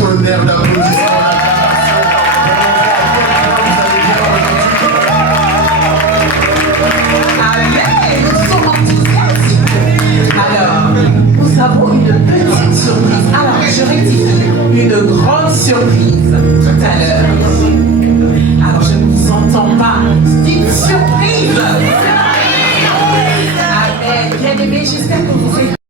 tonnerre d'applaudissements. Allez, ils sont enthousiastes. Alors, nous avons une petite surprise. Alors, je rectifie, une grande surprise tout à l'heure. Alors, je ne vous entends pas. C'est une surprise. Amen. Bien aimé, j'espère que vous faites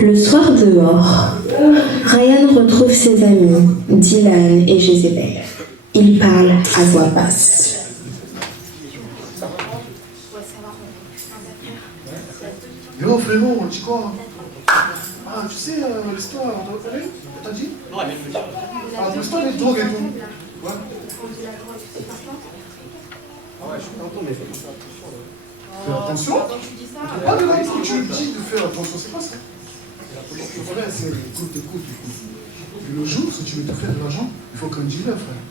Le soir dehors, Ryan retrouve ses amis, Dylan et Jézébel. Ils parlent à voix basse. Yo frérot, tu quoi? Ah, tu sais, l'histoire, t'as dit? Non, elle vient de me dire. Ah, l'histoire des drogues et tout. Ouais. Ah ouais, je suis content, mais fais attention. Pas de la que tu me dis de faire attention, c'est pas ça. Frère, c'est écoute. Le jour, si tu veux te faire de l'argent, il faut qu'un dealer, frère.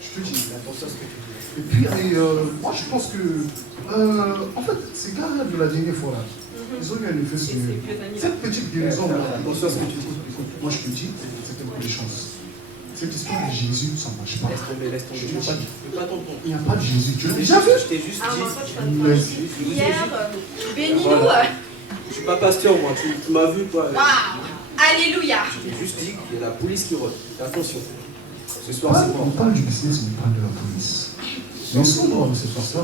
Je te dis. Attention à ce que tu dis. Et puis, moi, je pense que. En fait, ces gars-là de la dernière fois, là, ils ont eu un effet sur cette petite guérison, là. Attention à ce que tu dis. Écoute, moi, je te dis, c'était beaucoup de chance. Cette histoire de Jésus, ça ne marche pas. Laisse tomber. Il n'y a pas de Jésus. Tu l'as déjà vu? Je t'ai juste dit. Hier, bénis-nous. Voilà. Je suis pas pasteur, moi. Tu m'as vu, toi. Waouh. Alléluia. Je t'ai juste dit qu'il y a la police qui rôde. Fais attention. Ce soir, c'est moi. On parle du business, on parle de la police. Mais ils sont droits, c'est pas ça.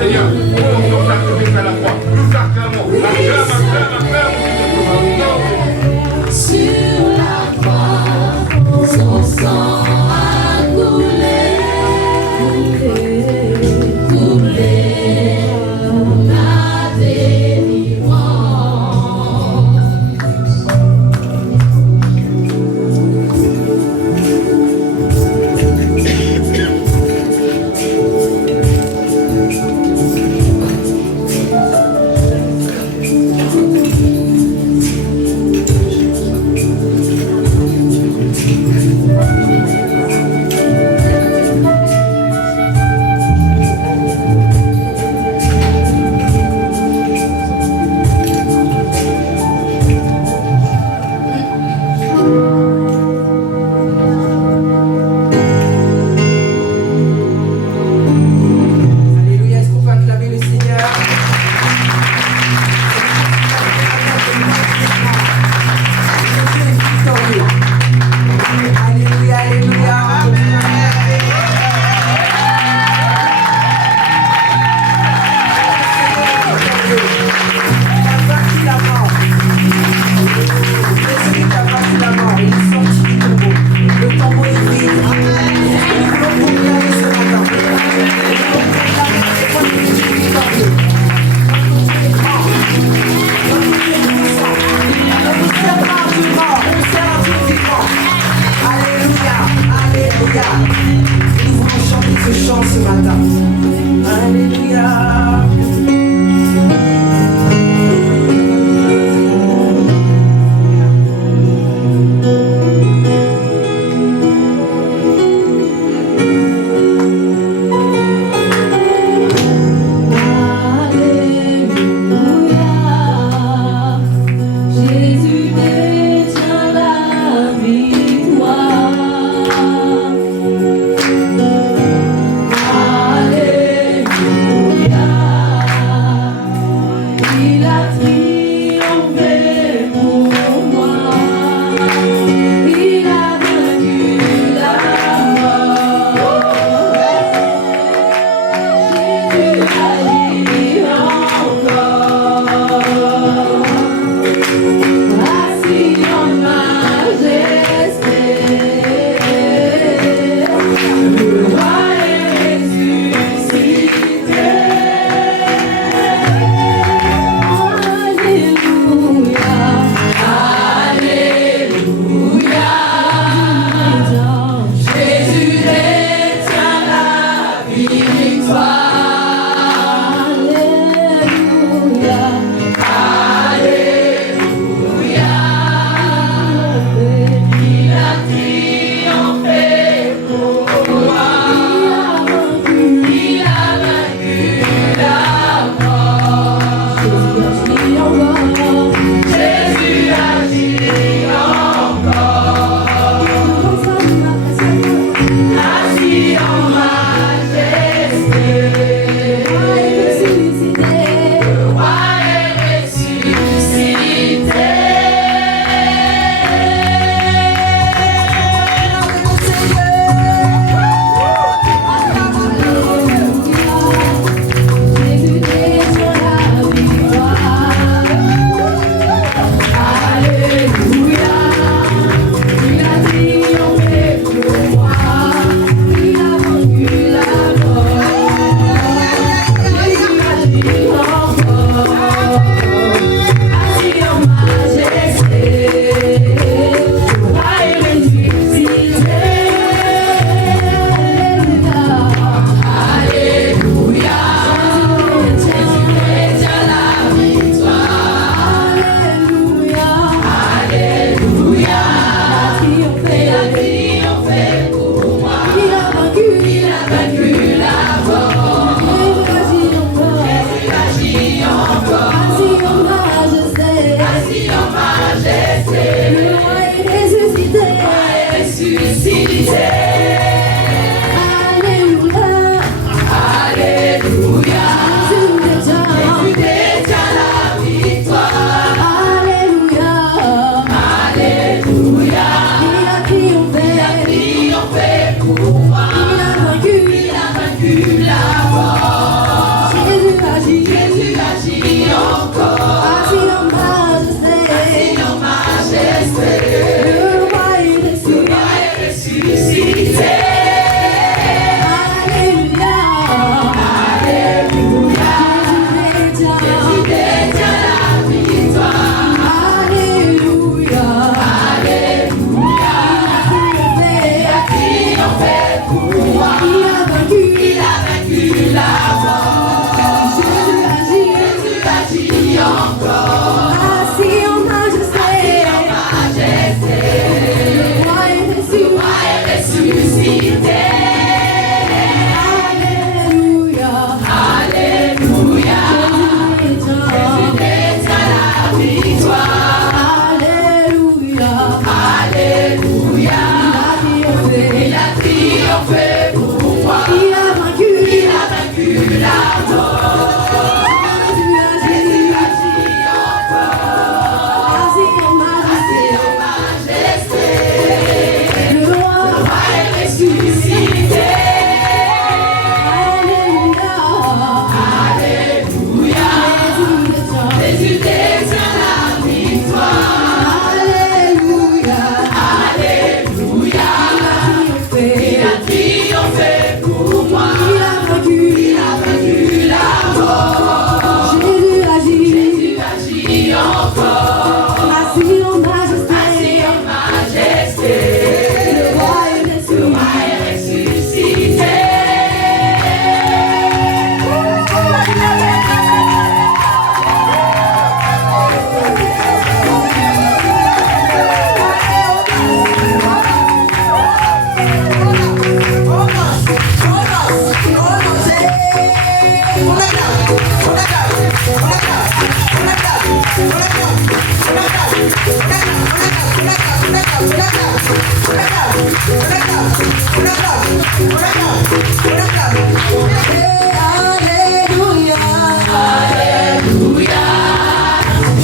Seigneur. Oh, nous acclamons à la croix. Nous acclamons. Acclame. Sur la croix, son sang a coulé, coulé pour la délivrance. Alléluia, est-ce qu'on peut acclamer le Seigneur? Jésus est victorieux. Alléluia, alléluia. Il a vaincu la mort. Jésus a vaincu la mort. Il est sorti du tombeau. Le tombeau est vide. Nous voulons proclamer ce matin. Nous voulons proclamer que Jésus est victorieux. Notre Dieu est puissant. On ne sert pas un Dieu mort, on sert un Dieu vivant. Alléluia, alléluia. Nous voulons chanter ce chant ce matin. Alléluia. Alléluia, Jésus détient la victoire. Alléluia,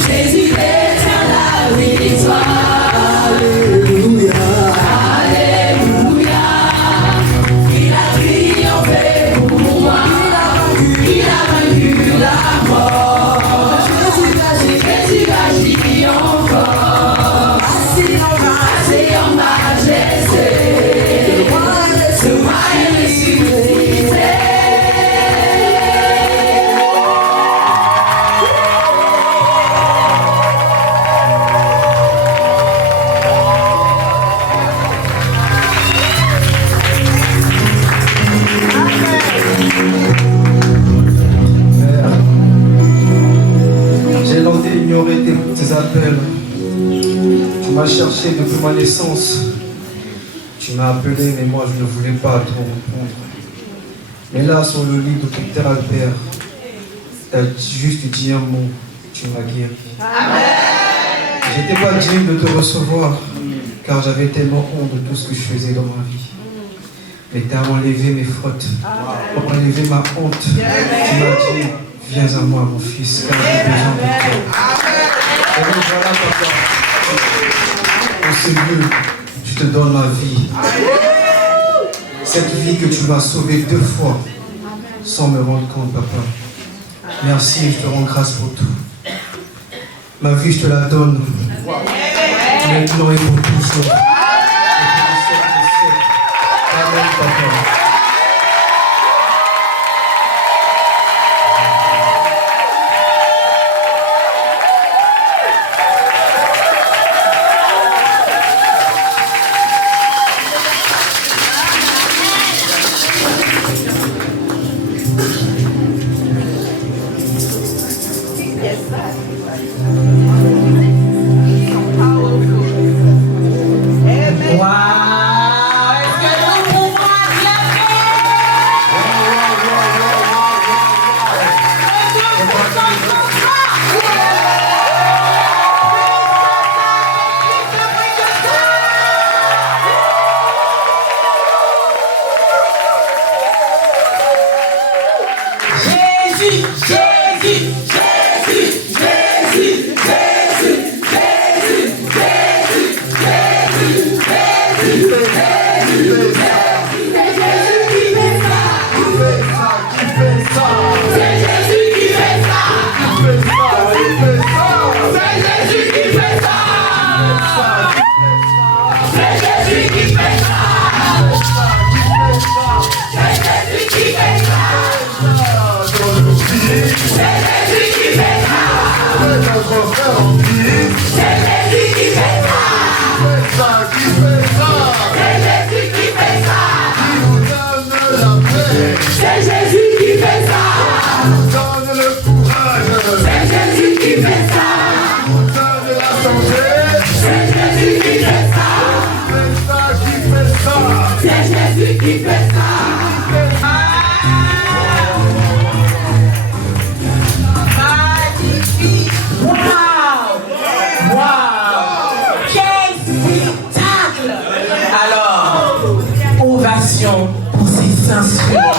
Jésus détient la victoire. Alléluia. Il a triomphé pour moi. Il a vaincu la mort. Jésus agit encore. Assis en majesté. Ce roi est ressuscité. J'ai longtemps ignoré tes appels. Tu m'as cherché depuis ma naissance. Tu m'as appelé, mais moi je ne voulais pas trop répondre. Mais là, sur le lit de Dr Albert, tu as juste dit un mot, tu m'as guéri. J'étais pas digne de te recevoir, car j'avais tellement honte de tout ce que je faisais dans ma vie. Mais tu as enlevé mes fautes, tu as enlevé ma honte. Tu m'as dit, viens à moi, mon fils, car j'ai besoin de toi. Et donc voilà, papa, en ce lieu, je te donne ma vie. Cette vie que tu m'as sauvée 2 fois, sans me rendre compte, papa. Merci, je te rends grâce pour tout. Ma vie, je te la donne. Maintenant et pour toujours. Amen, papa. Pour ces instruments.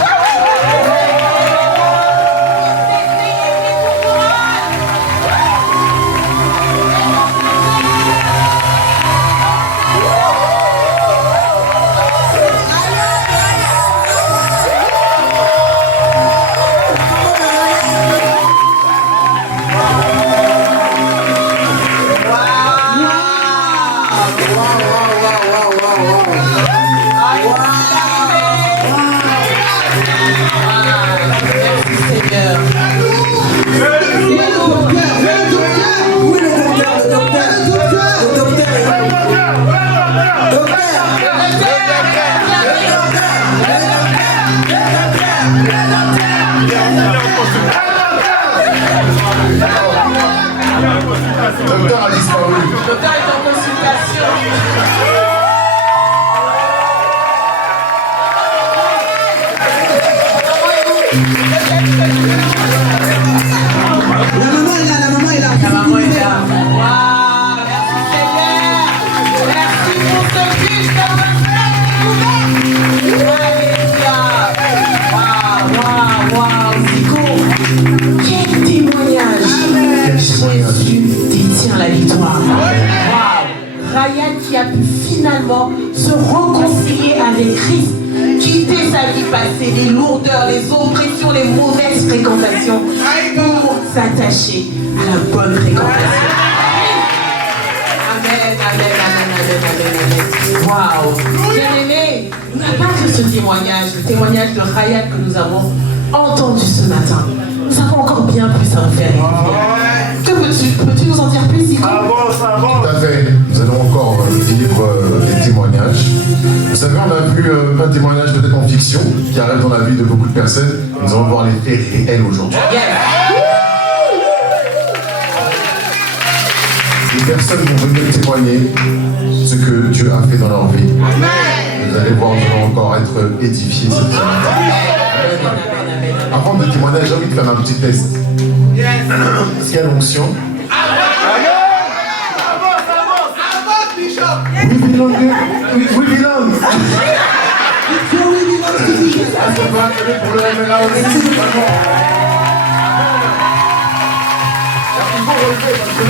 Le docteur a disparu. Le docteur est en consultation. La maman est là. La maman est là. Waouh, merci Seigneur. Merci pour ce culte. quitter sa vie passée, les lourdeurs, les oppressions, les mauvaises fréquentations pour s'attacher à la bonne fréquentation. Amen, amen, amen, amen, amen, amen. Waouh! Bien-aimé, il n'y a pas que ce témoignage, le témoignage de Ryan que nous avons entendu ce matin. Nous avons encore bien plus à vous faire écouter. Que peux-tu nous en dire plus, Zico? Tout à fait. Nous allons encore vivre des témoignages. Vous savez, on a vu un témoignage peut-être en fiction qui arrive dans la vie de beaucoup de personnes. Nous allons voir les faits réels aujourd'hui. Les personnes vont venir témoigner ce que Dieu a fait dans leur vie. Vous allez voir, nous allons encore être édifiés cette semaine. Avant de témoigner, j'ai envie de faire un petit test. Est-ce qu'il y a l'onction? We belong. Il faut relever parce que là,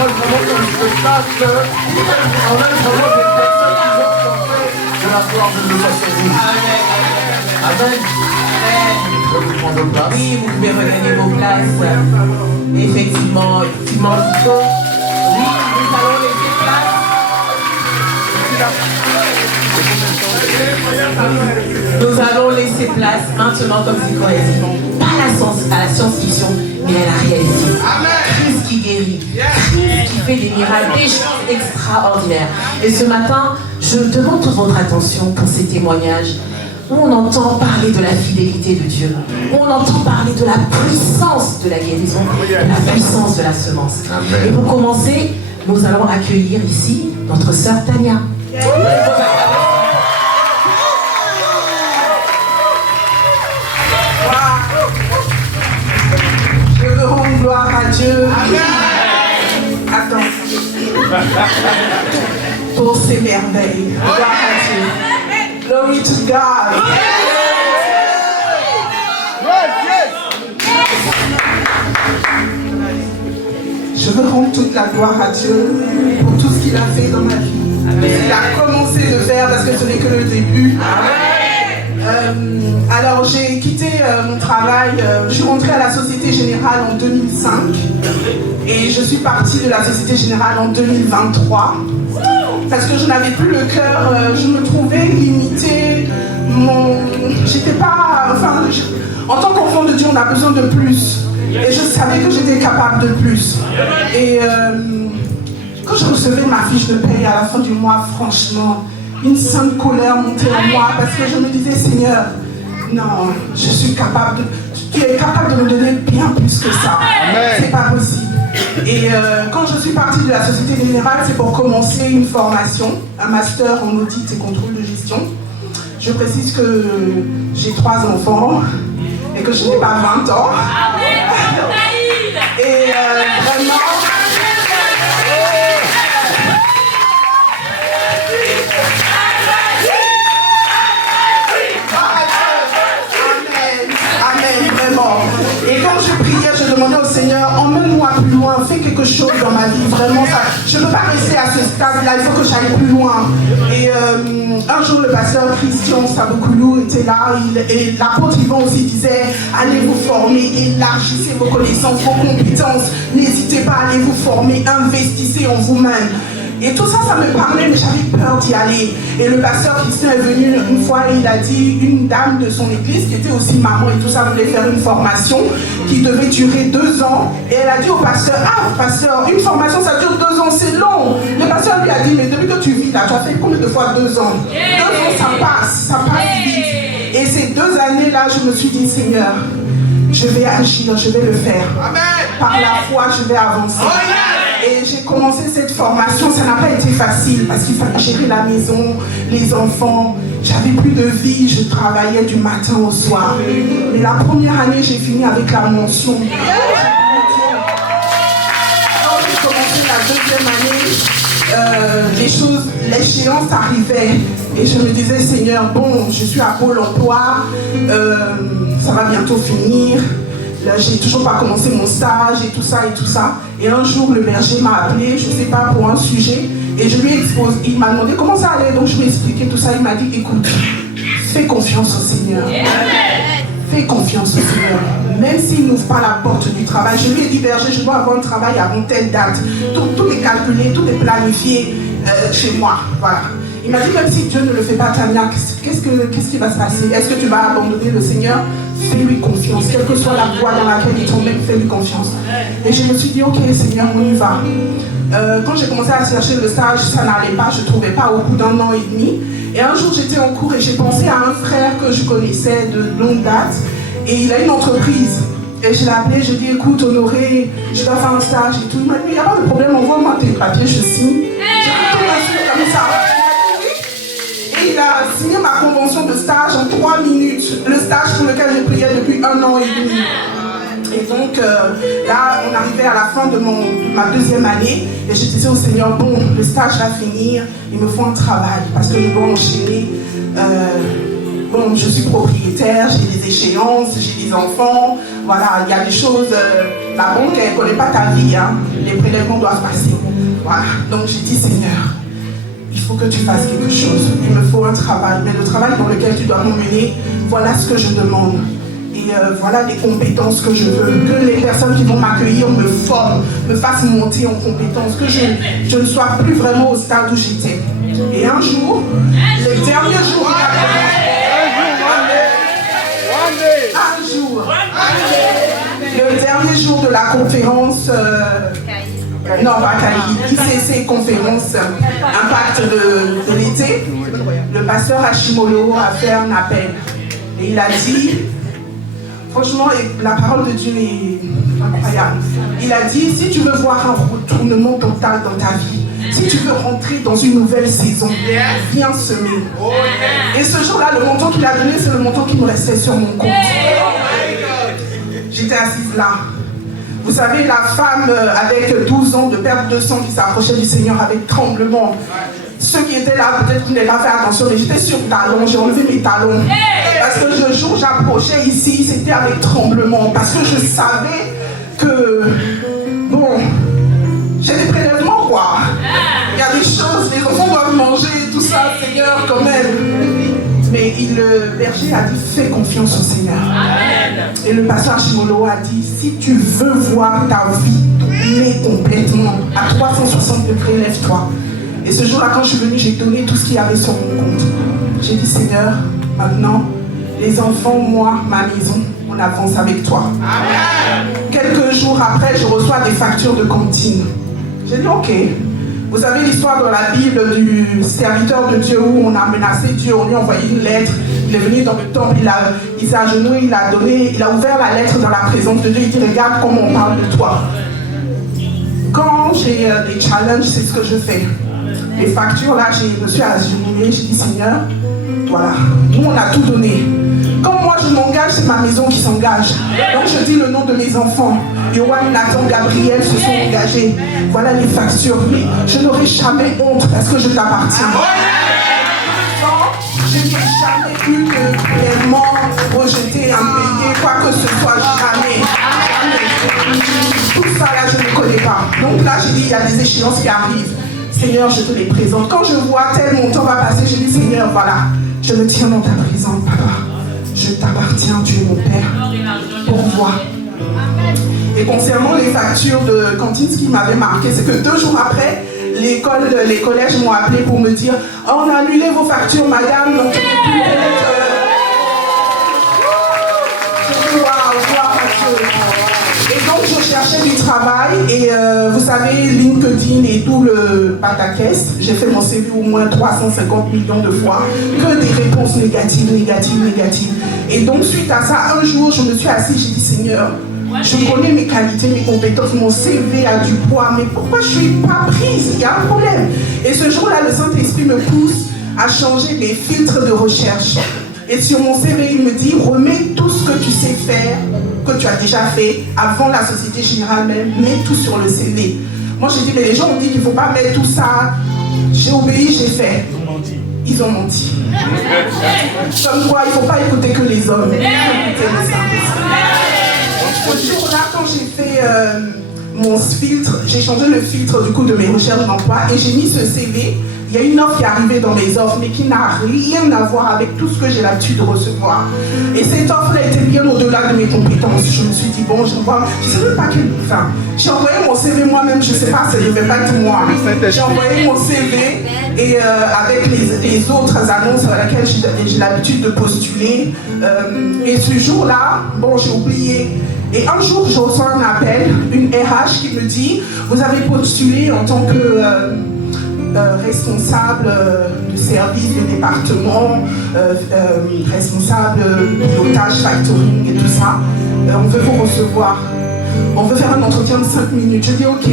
vraiment, c'est un spectacle. On a vraiment des personnes qui vont porter de la gloire de Dieu sur vous. Amen. Je vais vous prendre vos places. Oui, vous pouvez regagner vos places. Effectivement, Zico. Oui, nous allons laisser place. Nous allons laisser place maintenant, comme Zico a dit, pas à la science-fiction, mais à la réalité. Christ qui guérit, Christ qui fait des miracles, des choses extraordinaires. Et ce matin, je demande toute votre attention pour ces témoignages où on entend parler de la fidélité de Dieu, où on entend parler de la puissance de la guérison, de la puissance de la semence. Amen. Et pour commencer, nous allons accueillir ici notre sœur Tania. Je veux rendre gloire à Dieu. Attends. Pour ses merveilles. Gloire à Dieu. Glory to God. Je veux rendre toute la gloire à Dieu pour tout ce qu'il a fait dans ma vie. Il a commencé de faire parce que ce n'est que le début. Alors j'ai quitté mon travail, je suis rentrée à la Société Générale en 2005 et je suis partie de la Société Générale en 2023 parce que je n'avais plus le cœur, je me trouvais limitée, j'étais pas, en tant qu'enfant de Dieu on a besoin de plus et je savais que j'étais capable de plus et quand je recevais ma fiche de paye à la fin du mois, franchement, une sainte colère montait en moi parce que je me disais, Seigneur, non, je suis capable tu es capable de me donner bien plus que ça. C'est pas possible. Et quand je suis partie de la Société Générale, c'est pour commencer une formation, un master en audit et contrôle de gestion. Je précise que j'ai 3 enfants et que je n'ai pas 20 ans. Et vraiment... Et quand je priais, je demandais au Seigneur, emmène-moi plus loin, fais quelque chose dans ma vie, vraiment ça. Je ne peux pas rester à ce stade-là, il faut que j'aille plus loin. Et un jour, le pasteur Christian Sabokoulou était là, et l'apôtre Yvon aussi disait, allez vous former, élargissez vos connaissances, vos compétences, n'hésitez pas à aller vous former, investissez en vous-même. Et tout ça, ça me parlait, mais j'avais peur d'y aller. Et le pasteur Christian est venu une fois et il a dit, une dame de son église, qui était aussi maman et tout ça, voulait faire une formation qui devait durer 2 ans. Et elle a dit au pasteur, ah pasteur, une formation ça dure 2 ans, c'est long. Le pasteur lui a dit, mais depuis que tu vis là, tu as fait combien de fois 2 ans? 2 ans, ça passe vite. Et ces 2 années-là, je me suis dit, Seigneur, je vais agir, je vais le faire. Par la foi, je vais avancer. Et j'ai commencé cette formation, ça n'a pas été facile parce qu'il fallait gérer la maison, les enfants. J'avais plus de vie, je travaillais du matin au soir. Mais la première année, j'ai fini avec la mention. Quand j'ai commencé la 2e année, l'échéance arrivait. Et je me disais, Seigneur, bon, je suis à Pôle emploi, ça va bientôt finir. J'ai toujours pas commencé mon stage et tout ça et tout ça. Et un jour, le berger m'a appelé, je sais pas, pour un sujet. Et je lui ai exposé. Il m'a demandé comment ça allait. Donc je lui ai expliqué tout ça. Il m'a dit, écoute, Fais confiance au Seigneur. Fais confiance au Seigneur. Même s'il n'ouvre pas la porte du travail, je lui ai dit, berger, je dois avoir un travail avant telle date. Tout est calculé, tout est planifié chez moi. Voilà. Il m'a dit, même si Dieu ne le fait pas, Tania, qu'est-ce qui va se passer? Est-ce que tu vas abandonner le Seigneur? Fais-lui confiance. Quelle que soit la voie dans laquelle il t'emmène, fais-lui confiance. Et je me suis dit, ok, Seigneur, on y va. Quand j'ai commencé à chercher le stage, ça n'allait pas, je ne trouvais pas au bout d'un an et demi. Et un jour, j'étais en cours et j'ai pensé à un frère que je connaissais de longue date. Et il a une entreprise. Et je l'ai appelé, je lui ai dit, écoute, Honoré, je dois faire un stage et tout. Il m'a dit, il n'y a pas de problème, envoie-moi tes papiers, je signe. J'ai tout assuré comme ça. Et il a signé ma convention de stage en 3 minutes. Le stage pour lequel j'ai prié depuis 1 an et demi. Et donc là, on arrivait à la fin de ma 2e année et je disais au Seigneur, bon, le stage va finir, il me faut un travail parce que je dois enchaîner. Bon, je suis propriétaire, j'ai des échéances, j'ai des enfants, voilà, il y a des choses, la banque, elle ne connaît pas ta vie, hein, les prélèvements doivent passer. Voilà, donc j'ai dit, Seigneur, il faut que tu fasses quelque chose, il me faut un travail, mais le travail dans lequel tu dois m'emmener, voilà ce que je demande. Et voilà les compétences que je veux, que les personnes qui vont m'accueillir me forment, me fassent monter en compétences, que je ne sois plus vraiment au stade où j'étais. Et un jour, le dernier jour, le dernier jour de la conférence, non pas CAI, ICC conférence Impact de l'été, le pasteur Hashimolo a fait un appel et il a dit, franchement, la parole de Dieu est incroyable. Il a dit, si tu veux voir un retournement total dans ta vie, si tu veux rentrer dans une nouvelle saison, viens semer. Et ce jour-là, le montant qu'il a donné, c'est le montant qui me restait sur mon compte. J'étais assise là. Vous savez, la femme avec 12 ans de perte de sang qui s'approchait du Seigneur avec tremblement. Ceux qui étaient là, peut-être qu'ils n'avaient pas fait attention, mais j'étais sur talons, j'ai enlevé mes talons. Parce que le jour où j'approchais ici, c'était avec tremblement. Parce que je savais que, bon, j'ai des prélèvements, quoi. Il y a des choses, les enfants doivent manger, tout ça, Seigneur, quand même. Mais le berger a dit, fais confiance au Seigneur. Amen. Et le pasteur Shimolo a dit, si tu veux voir ta vie tourner complètement à 360 degrés, lève-toi. Et ce jour-là, quand je suis venue, j'ai donné tout ce qu'il y avait sur mon compte. J'ai dit, Seigneur, maintenant, les enfants, moi, ma maison, on avance avec toi. Amen. Quelques jours après, je reçois des factures de cantine. J'ai dit, ok. Vous savez l'histoire dans la Bible du serviteur de Dieu où on a menacé Dieu, on lui a envoyé une lettre, il est venu dans le temple, il s'est agenouillé, il a ouvert la lettre dans la présence de Dieu, il dit, regarde comment on parle de toi. Quand j'ai des challenges, c'est ce que je fais. Les factures, là, je me suis agenouillée, j'ai dit, Seigneur, voilà, nous on a tout donné. Comme moi je m'engage, c'est ma maison qui s'engage. Donc je dis le nom de mes enfants. Yoann, Nathan, Gabriel se sont engagés. Voilà les factures. Mais je n'aurai jamais honte parce que je t'appartiens. Je n'ai jamais eu de paiement rejeté, impayé, quoi que ce soit, jamais. Tout ça là, je ne connais pas. Donc là, j'ai dit, il y a des échéances qui arrivent. Seigneur, je te les présente. Quand je vois tel montant va passer, je dis, Seigneur, voilà, je me tiens dans ta présence, papa. Je t'appartiens, tu es mon Père. Pourquoi? Et concernant les factures de cantine, ce qui m'avait marqué, c'est que 2 jours après, les collèges m'ont appelé pour me dire « Oh, on a annulé vos factures, madame, donc je n'ai plus de... » Et donc, je cherchais du travail et vous savez, LinkedIn et tout le pataquès, j'ai fait mon CV au moins 350 millions de fois, que des réponses négatives. Et donc, suite à ça, un jour, je me suis assise, j'ai dit, Seigneur, je connais mes qualités, mes compétences, mon CV a du poids, mais pourquoi je ne suis pas prise? Il y a un problème. Et ce jour-là, le Saint-Esprit me pousse à changer mes filtres de recherche. Et sur mon CV, il me dit, remets tout ce que tu sais faire, que tu as déjà fait, avant la Société Générale même, mets tout sur le CV. Moi, j'ai dit, mais les gens ont dit qu'il ne faut pas mettre tout ça. J'ai obéi, j'ai fait. Ils ont menti. Comme quoi, il ne faut pas écouter que les hommes. Il faut écouter les hommes. Ce jour-là, quand j'ai fait mon filtre, j'ai changé le filtre du coup de mes recherches d'emploi et j'ai mis ce CV il y a une offre qui est arrivée dans mes offres, mais qui n'a rien à voir avec tout ce que j'ai l'habitude de recevoir. Et cette offre-là était bien au-delà de mes compétences. Je me suis dit, bon, je ne sais même pas quelle... Enfin, j'ai envoyé mon CV moi-même, je ne sais pas, ça ne devait pas être moi. J'ai envoyé mon CV et avec les autres annonces à laquelle j'ai l'habitude de postuler. Et ce jour-là, bon, j'ai oublié. Et un jour, je reçois un appel, une RH qui me dit, vous avez postulé en tant que responsable de service de département, responsable de pilotage, factoring et tout ça. On veut vous recevoir. On veut faire un entretien de 5 minutes. Je dis ok.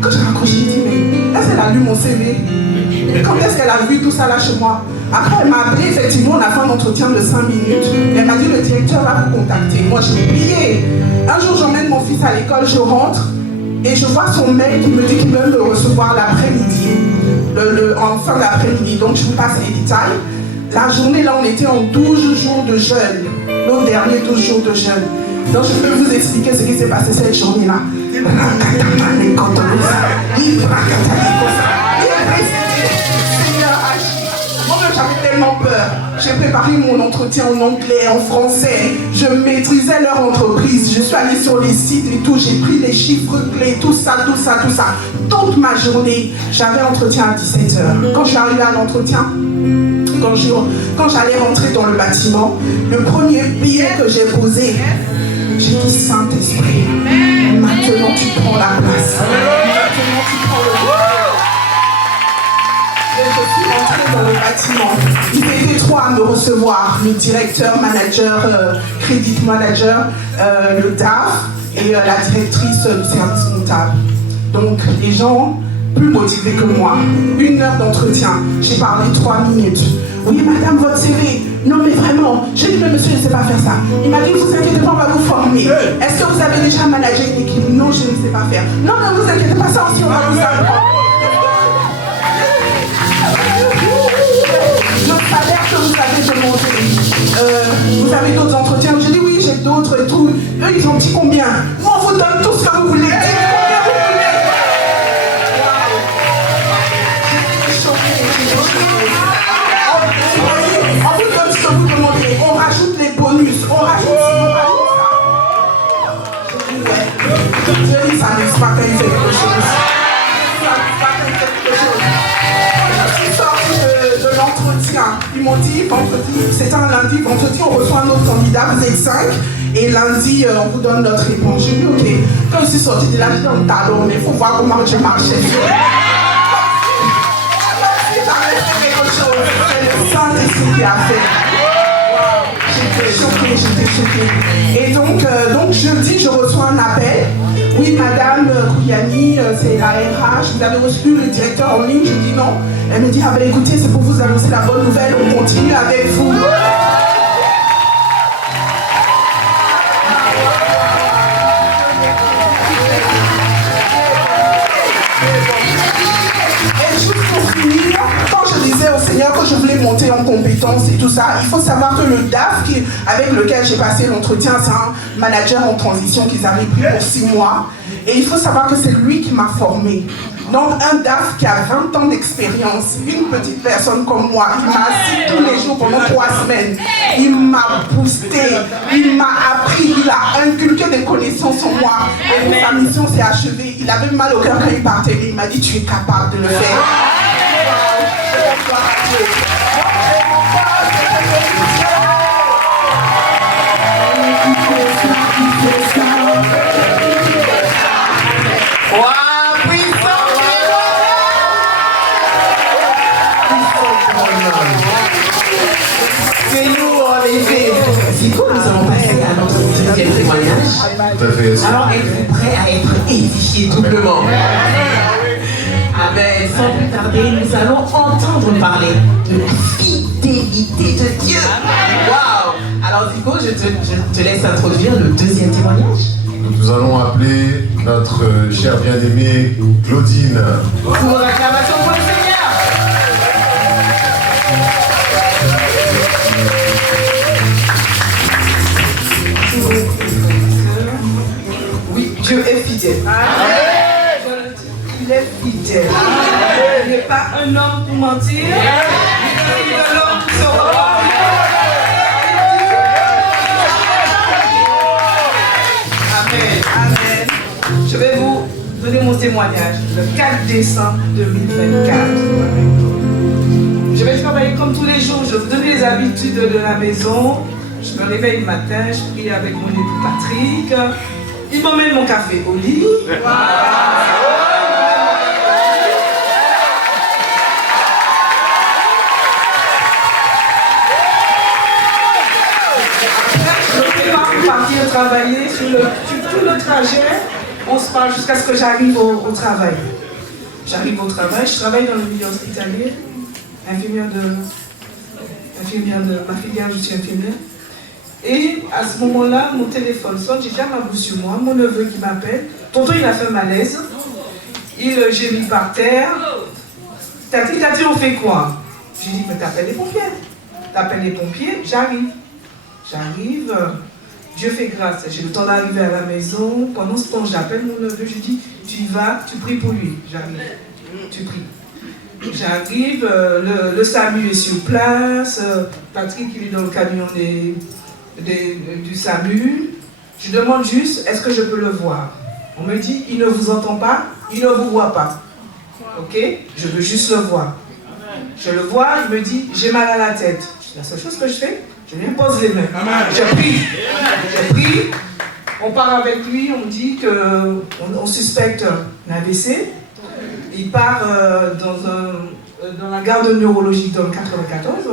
Quand j'ai raccroché, j'ai dit mais est-ce qu'elle a lu mon CV? Quand est-ce qu'elle a vu tout ça là chez moi? Après, elle m'a appelé, effectivement, on a fait un entretien de 5 minutes. Elle m'a dit le directeur va vous contacter. Moi, j'ai oublié. Un jour, j'emmène mon fils à l'école, je rentre et je vois son mail qui me dit qu'il veut me recevoir l'après-midi, en fin d'après-midi. Donc, je vous passe les détails. La journée, là, on était en 12 jours de jeûne. Nos derniers 12 jours de jeûne. Donc, je peux vous expliquer ce qui s'est passé cette journée-là. Moi-même, j'avais tellement peur. J'ai préparé mon entretien en anglais, en français. Je maîtrisais leur entreprise. Je suis allée sur les sites et tout. J'ai pris les chiffres clés, tout ça. Toute ma journée, j'avais entretien à 17h. Quand je suis arrivée à l'entretien, quand j'allais rentrer dans le bâtiment, le premier billet que j'ai posé, j'ai dit Saint-Esprit, maintenant tu prends la place. Maintenant tu prends le pouvoir. Et je suis rentrée dans le bâtiment. Ils étaient 3 à me recevoir, le directeur, manager, crédit manager, le DAF et la directrice du service comptable. Donc les gens plus motivés que moi. 1 heure d'entretien, j'ai parlé 3 minutes. Oui madame, votre CV. Non mais vraiment, j'ai dit mais monsieur, je ne sais pas faire ça. Il m'a dit, vous inquiétez pas, on va vous former. Est-ce que vous avez déjà managé une équipe? Non, je ne sais pas faire. Non mais vous inquiétez pas, ça aussi on va vous apprendre. Le salaire que vous avez demandé, vous avez d'autres entretiens? J'ai dit oui, j'ai d'autres et tout. Eux ils ont dit combien? Moi on vous donne tout ce que vous voulez. On vous donne ce que vous demandez, on rajoute les bonus, on rajoute ça. Je dis ça n'arrive pas quand il fait quelque chose. Quand je suis sortie de l'entretien, ils m'ont dit, c'était un lundi, vendredi on reçoit un autre candidat, vous êtes 5, et lundi on vous donne notre réponse. J'ai dit ok, quand je suis sortie de là, j'étais dans le talon, mais il faut voir comment je marchais. Saint-Esprit qui a fait. J'étais choquée. Et donc jeudi, je reçois un appel. Oui, madame Kouyani, c'est la RH, vous avez reçu le directeur en ligne? Je dis non. Elle me dit, ah ben écoutez, c'est pour vous annoncer la bonne nouvelle, on continue avec vous. Et juste pour finir, quand je disais au Seigneur que je voulais monter en compétences et tout ça, il faut savoir que le DAF avec lequel j'ai passé l'entretien, c'est un manager en transition qu'ils avaient pris pour 6 mois. Et il faut savoir que c'est lui qui m'a formé. Donc un DAF qui a 20 ans d'expérience, une petite personne comme moi, il m'a assis tous les jours pendant 3 semaines. Il m'a boosté, il m'a appris, il a inculqué des connaissances en moi. Et sa mission s'est achevée. Il avait mal au cœur quand il partait, mais il m'a dit tu es capable de le faire. C'est nous en effet. Zico, nous allons passer à notre deuxième témoignage. Alors êtes-vous prêts à être édifiés doublement? Amen. Sans plus tarder, nous allons entendre parler de la fidélité de Dieu. Waouh! Alors Zico, je te laisse introduire le deuxième témoignage. Nous allons appeler notre chère bien-aimée Claudine. Pour l'acclamation pour le Seigneur. Oui, Dieu est fidèle. Il est fidèle. Il n'est pas un homme pour mentir, ni de l'homme qui se repent. Amen, amen. Je vais vous donner mon témoignage le 4 décembre 2024. Je vais travailler comme tous les jours, je vais vous donner les habitudes de la maison. Je me réveille le matin, je prie avec mon époux Patrick. Il m'emmène mon café au lit. Je me prépare pour partir travailler sur tout le trajet. On se parle jusqu'à ce que j'arrive au travail. J'arrive au travail, je travaille dans le milieu hospitalier. Infirmière de ma filière, je suis infirmière. Et à ce moment-là, mon téléphone sonne, j'ai déjà ma bouche sur moi, mon neveu qui m'appelle. Tonton, il a fait un malaise. Il gémit par terre. Tati, on fait quoi? J'ai dit, mais t'appelles les pompiers. T'appelles les pompiers, j'arrive. J'arrive, Dieu fait grâce. J'ai le temps d'arriver à la maison. Pendant ce temps, j'appelle mon neveu, je dis, tu y vas, tu pries pour lui. J'arrive, tu pries. J'arrive, le SAMU est sur place, Patrick il est dans le camion du SAMU. Je demande juste, est-ce que je peux le voir? On me dit, il ne vous entend pas, il ne vous voit pas. Ok? Je veux juste le voir. Je le vois, il me dit, j'ai mal à la tête. La seule chose que je fais, je lui pose les mains. Je prie. On part avec lui, on me dit qu'on suspecte un AVC. Il part dans la garde neurologique dans le 94.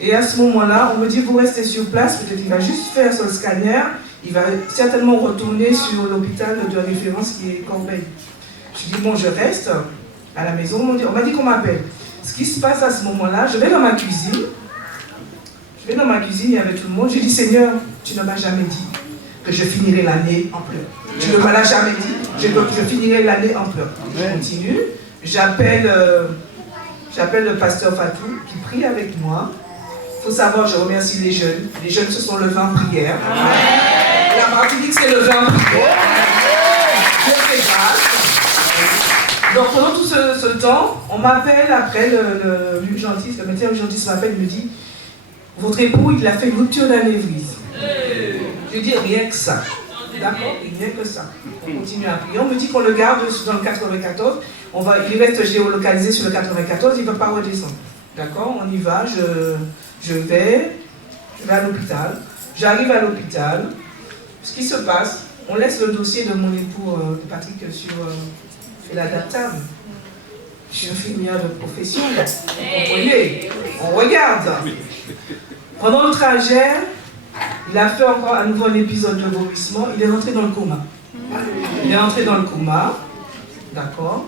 Et à ce moment-là, on me dit, vous restez sur place, peut-être qu'il va juste faire son scanner, il va certainement retourner sur l'hôpital de référence qui est Corbeil. Je dis, bon, je reste à la maison, on m'a dit qu'on m'appelle. Ce qui se passe à ce moment-là, je vais dans ma cuisine, il y avait tout le monde, je dis, Seigneur, tu ne m'as jamais dit que je finirai l'année en pleurs. Tu ne me l'as jamais dit, je finirai l'année en pleurs. Je continue, j'appelle le pasteur Fatou qui prie avec moi. Il faut savoir, je remercie les jeunes. Les jeunes se sont levés en prière. La Martinique s'est levée en prière. Je fais grâce. Donc pendant tout ce temps, on m'appelle après, l'urgentiste, le médecin urgentiste m'appelle et me dit, votre époux, il a fait une rupture d'anévrisme. Je dis rien que ça. D'accord, rien que ça. On continue à prier. On me dit qu'on le garde dans le 94. Il reste géolocalisé sur le 94, il ne va pas redescendre. D'accord, on y va, je vais à l'hôpital. J'arrive à l'hôpital. Ce qui se passe, on laisse le dossier de mon époux Patrick sur l'adaptable. Je suis infirmière de profession. Vous comprenez? On regarde. Pendant le trajet, il a fait encore à nouveau un épisode de vomissement. Il est rentré dans le coma. D'accord.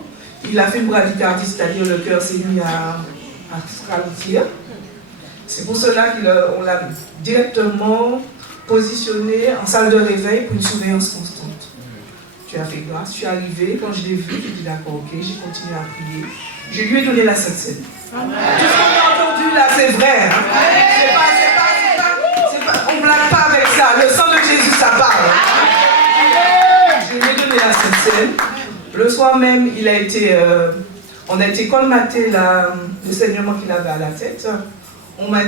Il a fait une bradycardie, c'est-à-dire le cœur s'est mis à se ralentir. C'est pour cela qu'on l'a directement positionné en salle de réveil pour une surveillance constante. Tu as fait grâce, je suis arrivée, quand je l'ai vu, j'ai dit d'accord, ok, j'ai continué à prier. Je lui ai donné la Sainte Seine. Tout ce qu'on a entendu là, c'est vrai. Hein? On ne blague pas avec ça. Le sang de Jésus, ça parle. Je lui ai donné la Sainte Seine. Le soir même, on a été colmaté le saignement qu'il avait à la tête.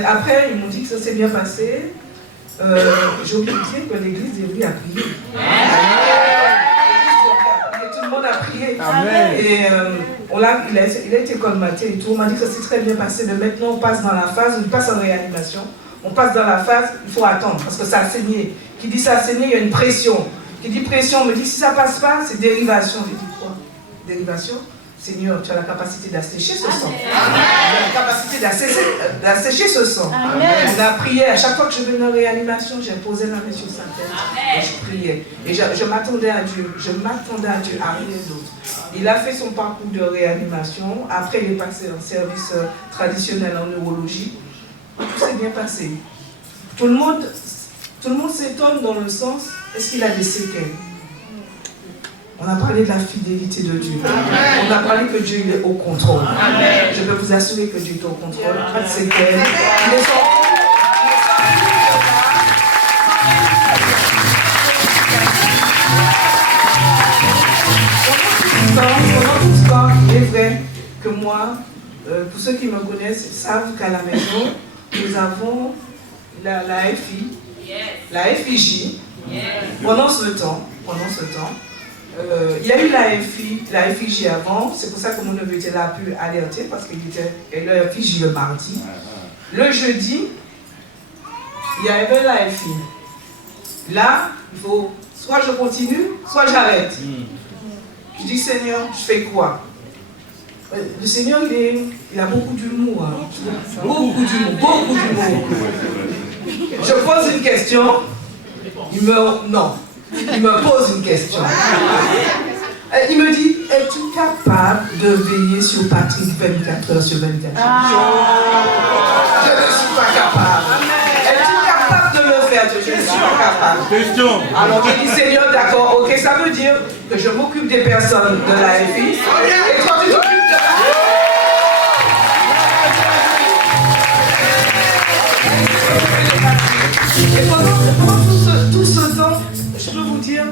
Après, ils m'ont dit que ça s'est bien passé. J'ai oublié de dire que l'église est venue à prier. Tout le monde a prié. Amen. Et il a été colmaté et tout. On m'a dit que ça s'est très bien passé. Mais maintenant, on passe dans la phase, on passe en réanimation. On passe dans la phase, il faut attendre parce que ça a saigné. Qui dit ça a saigné, il y a une pression. Qui dit pression, on me dit si ça passe pas, c'est dérivation. J'ai dit quoi? Dérivation? Seigneur, tu as la capacité d'assécher ce sang. Tu as la capacité d'assécher ce sang. Amen. On a prié. À chaque fois que je venais en réanimation, j'ai posé la main sur sa tête. Et je priais. Et je m'attendais à Dieu. Je m'attendais à Dieu, à rien d'autre. Il a fait son parcours de réanimation. Après, il est passé en service traditionnel en neurologie. Tout s'est bien passé. Tout le monde s'étonne dans le sens, est-ce qu'il a des séquelles? On a parlé de la fidélité de Dieu. Amen. On a parlé que Dieu est au contrôle. Amen. Je peux vous assurer que Dieu est au contrôle. Pas de séquelles. Pendant tout ce temps, il est vrai que moi, pour ceux qui me connaissent, savent qu'à la maison, nous avons la FI, la FIJ. Pendant ce temps, il y a eu la FIJ avant, c'est pour ça que mon neveu était là pu alerter, parce qu'il était la FIJ le mardi. Le jeudi, il y avait la FI. Là, il faut soit je continue, soit j'arrête. Je dis, Seigneur, je fais quoi? Le Seigneur, il a beaucoup d'humour. Hein. Beaucoup d'humour. Je pose une question, il me pose une question. Il me dit, es-tu capable de veiller sur Patrick 24 heures sur 24 heures? Je ne suis pas capable. Es-tu capable de le faire? Je ne suis pas capable. Alors il dit, Seigneur, d'accord, ok, ça veut dire que je m'occupe des personnes de la FI et toi tu t'occupes de la Et pendant tout ce temps, je peux vous dire,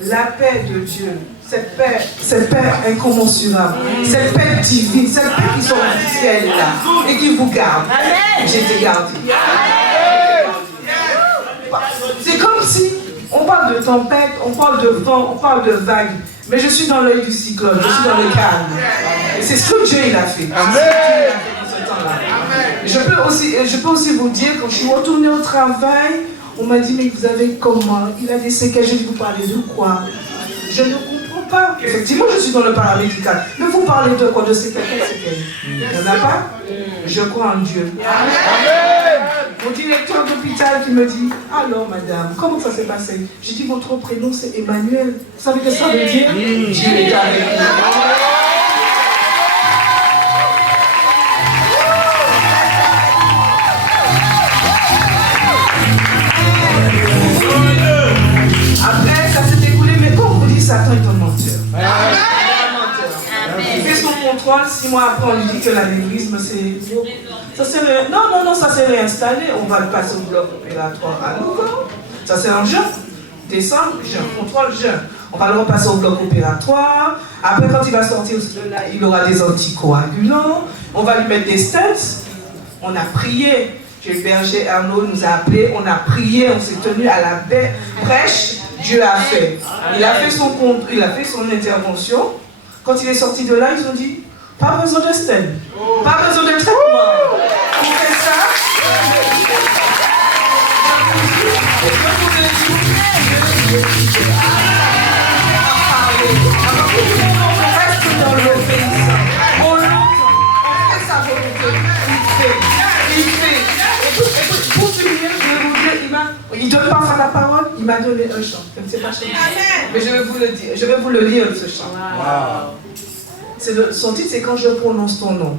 la paix de Dieu, cette paix incommensurable, cette paix divine, cette paix qui sort du ciel là et qui vous garde. J'ai été gardé. C'est comme si on parle de tempête, on parle de vent, on parle de vagues, mais je suis dans l'œil du cyclone, je suis dans le calme. Et c'est ce que Dieu il a fait. Je peux aussi vous dire, quand je suis retournée au travail, on m'a dit, mais vous avez comment? Il a des séquelles, je vais vous parler de quoi? Je ne comprends pas. Effectivement, je suis dans le paramédical. Mais vous parlez de quoi? De séquelles? Quelles séquelles? Il n'y en a pas? Je crois en Dieu. Amen. Mon directeur d'hôpital qui me dit, alors madame, comment ça s'est passé? J'ai dit, votre prénom c'est Emmanuel. Vous savez ce que ça veut dire? Dieu est avec nous. Après, ça s'est écoulé, mais quand on vous dit Satan est un menteur. Il fait son contrôle, 6 mois après, on lui dit que l'anévrisme, c'est... Non, ça s'est réinstallé. On va le passer au bloc opératoire à nouveau. Ça, c'est en juin. Décembre, contrôle juin. On va le repasser au bloc opératoire. Après, quand il va sortir de là, il aura des anticoagulants. On va lui mettre des stents. On a prié. Le berger Arnaud nous a appelés, on a prié, on s'est tenu à la brèche. Dieu a fait. Il a fait son intervention. Quand il est sorti de là, ils ont dit, pas besoin de stem, pas besoin de traitement. On fait ça. On reste dans l'obéissance. On l'entend. On fait sa volonté. Il fait. Pour finir, je vais vous dire, il ne donne pas la parole, il m'a donné un chant. Je ne sais pas chanter. Mais je vais vous le dire, je vais vous le lire ce chant. Son titre, c'est Quand je prononce ton nom.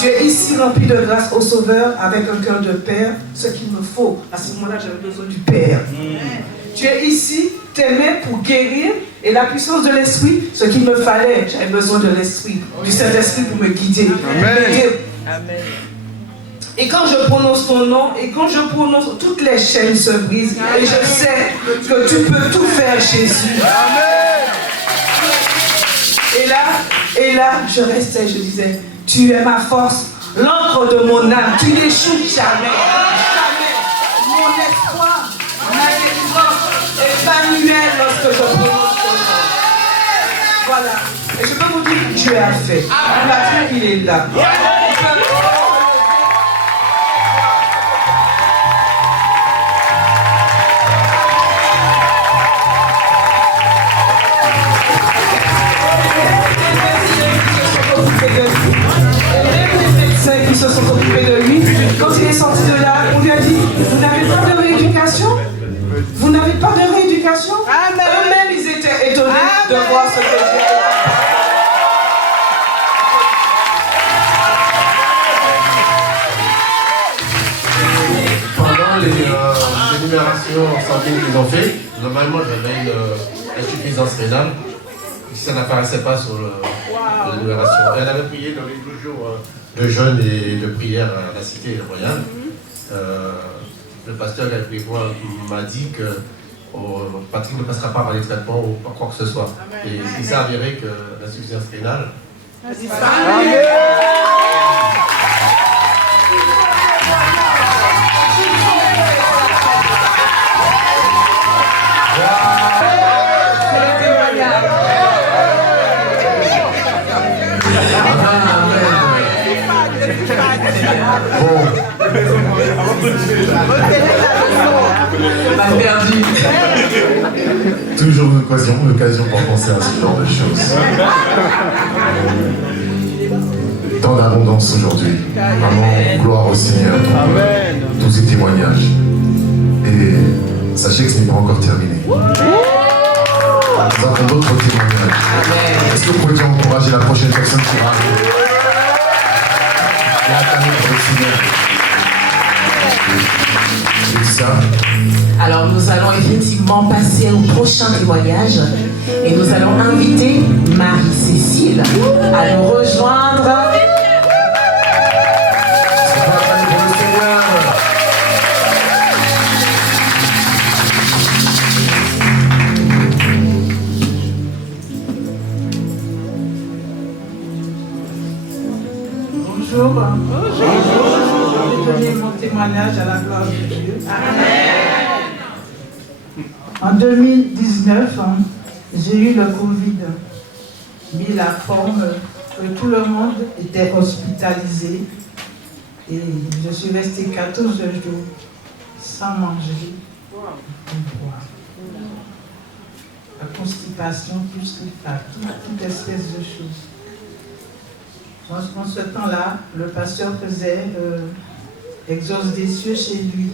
Tu es ici rempli de grâce au Sauveur avec un cœur de Père, ce qu'il me faut. À ce moment-là, j'avais besoin du Père. Tu es ici, tes mains pour guérir et la puissance de l'Esprit, ce qu'il me fallait. J'avais besoin de l'Esprit, du Saint-Esprit pour me guider. Amen. Et quand je prononce ton nom, et quand je prononce, toutes les chaînes se brisent. Et je sais que tu peux tout faire, Jésus. Amen. Et là, je restais, je disais, tu es ma force, l'encre de mon âme, tu n'échoues jamais. Jamais. Mon espoir, ma délivrance, Emmanuel lorsque je prononce ton nom. Voilà. Et je peux vous dire que Dieu a fait. Il est là. Qui se sont occupés de lui. Quand il est sorti de là, on lui a dit, vous n'avez pas de rééducation? Vous n'avez pas de rééducation? Eux-mêmes, ils étaient étonnés de voir ce que Dieu a fait. Pendant les énumérations sanguines qu'ils ont fait, normalement j'avais une insuffisance rénale. Ça n'apparaissait pas sur l'énumération. Elle avait prié dans les 12 jours de jeûne et de prière à la cité royale. Le pasteur qui a prié pour moi m'a dit que Patrick ne passera pas par les traitements ou par quoi que ce soit. Et il s'est avéré que l'insuffisance rénale Toujours une occasion pour penser à ce genre de choses. Tant d'abondance aujourd'hui. Vraiment, gloire au Seigneur. Amen. Tous ces témoignages. Et sachez que ce n'est pas encore terminé. Nous avons d'autres témoignages. Est-ce que vous pouvez encourager la prochaine personne qui va arriver? La famille pour le Seigneur. Je dis ça. Alors nous allons effectivement passer au prochain témoignage et nous allons inviter Marie-Cécile à nous rejoindre. Bonjour. Je vais donner mon témoignage à la gloire de Dieu. Amen. En 2019, j'ai eu le Covid, mis la forme que tout le monde était hospitalisé et je suis restée 14 jours sans manger ou boire. La constipation, plus que ça, toute espèce de choses. En ce temps-là, le pasteur faisait exauce des cieux chez lui.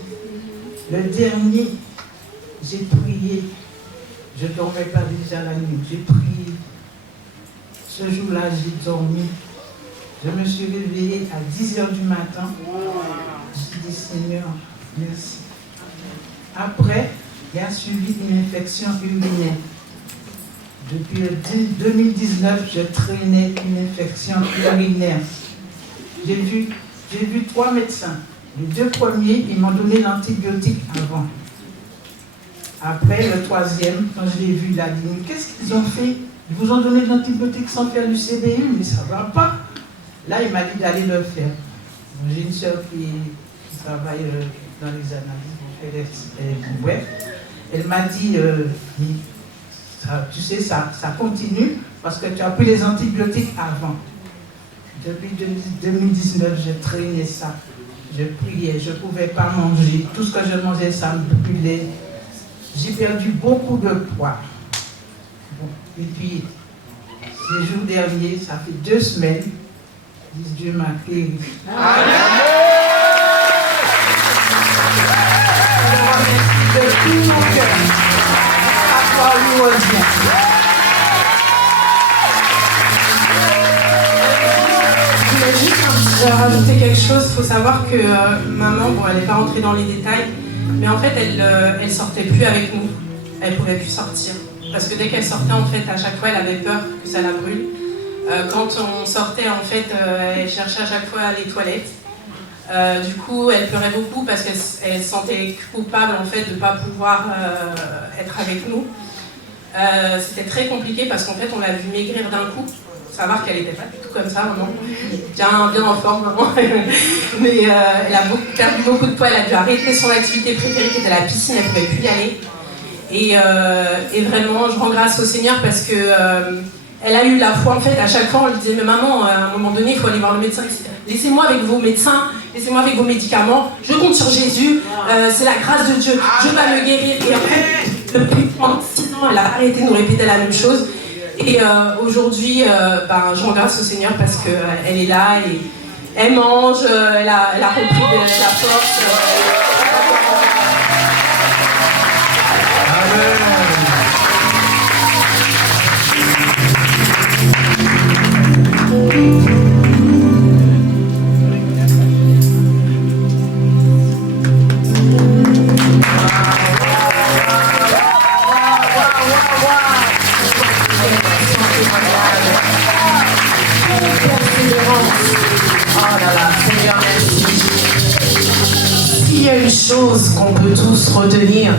Le dernier, j'ai prié. Je ne dormais pas déjà la nuit. J'ai prié. Ce jour-là, j'ai dormi. Je me suis réveillée à 10h du matin. J'ai dit, Seigneur, merci. Après, il y a suivi une infection urinaire. Depuis 2019, je traînais une infection urinaire. J'ai vu 3 médecins. Les 2 premiers, ils m'ont donné l'antibiotique avant. Après, le 3e, quand je l'ai vu, il a dit, mais qu'est-ce qu'ils ont fait? Ils vous ont donné de l'antibiotique sans faire du CBU, mais ça ne va pas. Là, il m'a dit d'aller le faire. J'ai une soeur qui travaille dans les analyses, bref. Elle m'a dit, tu sais, ça continue parce que tu as pris les antibiotiques avant. Depuis 2019, je traînais ça. Je priais, je ne pouvais pas manger. Tout ce que je mangeais, ça me brûlait. J'ai perdu beaucoup de poids. Bon. Et puis, ces jours derniers, ça fait 2 semaines, Dieu m'a guéri. Amen. Je remercie de tout mon cœur. À toi, louange. Je voulais juste rajouter quelque chose. Il faut savoir que maman, bon, elle n'est pas rentrée dans les détails, mais en fait, elle sortait plus avec nous. Elle pouvait plus sortir. Parce que dès qu'elle sortait, en fait, à chaque fois, elle avait peur que ça la brûle. Quand on sortait, en fait, elle cherchait à chaque fois les toilettes. Du coup, elle pleurait beaucoup parce qu'elle se sentait coupable, en fait, de ne pas pouvoir être avec nous. C'était très compliqué parce qu'en fait, on l'a vu maigrir d'un coup. Faut savoir qu'elle n'était pas du tout comme ça, vraiment. Bien en forme, vraiment. Mais elle a perdu beaucoup de poids. Elle a dû arrêter son activité préférée, qui était la piscine. Elle ne pouvait plus y aller. Et vraiment, je rends grâce au Seigneur parce que elle a eu la foi. En fait, à chaque fois, on lui disait, mais maman, à un moment donné, il faut aller voir le médecin. Laissez-moi avec vos médecins, laissez-moi avec vos médicaments. Je compte sur Jésus. C'est la grâce de Dieu. Dieu va me guérir. Et en fait, depuis 36 ans, elle a arrêté de nous répéter la même chose. Et aujourd'hui, je rends grâce au Seigneur parce qu'elle est là et elle mange, elle a repris de la force. S'il y a une chose qu'on peut tous retenir